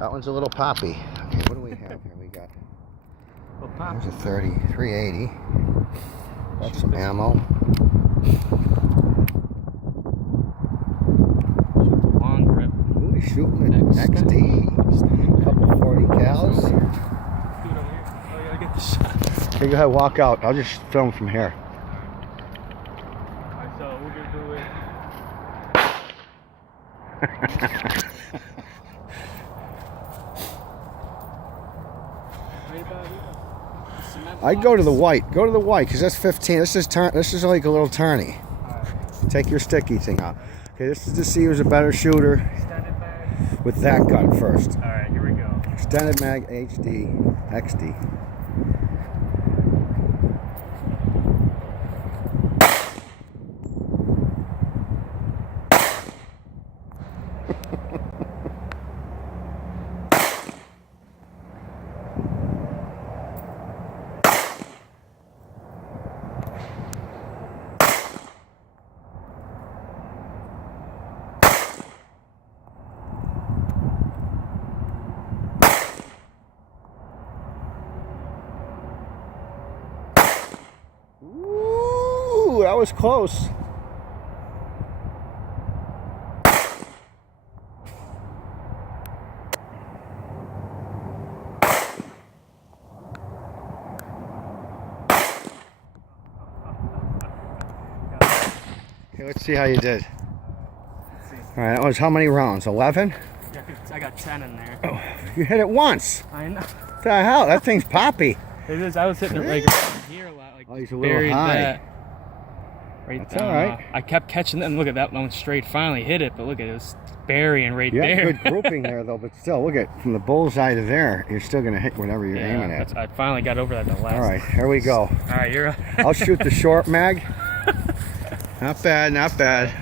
That one's a little poppy. Okay, what do we have here? We got there's a 30, 380. That's some ammo. Long grip. Ooh, he's shooting an XD. Couple 40 cals. Dude, over here. Oh, I gotta get the shot. Okay, go ahead, walk out. I'll just film from here. Alright, so we're gonna do it. Right about here. I'd go to the white. Go to the white, because that's 15. This is like a little tourney. Alright. Take your sticky thing out. Okay, this is to see who's a better shooter Extended mag. with that gun first. Alright, here we go. Extended mag HD XD. Ooh, that was close. Okay, let's see how you did. All right, that was how many rounds? 11? Yeah, I got 10 in there. Oh, you hit it once. I know. What the hell? That thing's poppy. It is. I was hitting it like right here a lot. Like Oh, he's a little buried high. that. Right. That's all right. I kept catching it, and look at that one straight. Finally hit it, but look at it, was burying right You there. had good grouping there, though, but still, look at from the bullseye to there, you're still going to hit whatever you're aiming at. I finally got over that the last. All right, here we go. All right, you're. I'll shoot the short mag. Not bad, not bad.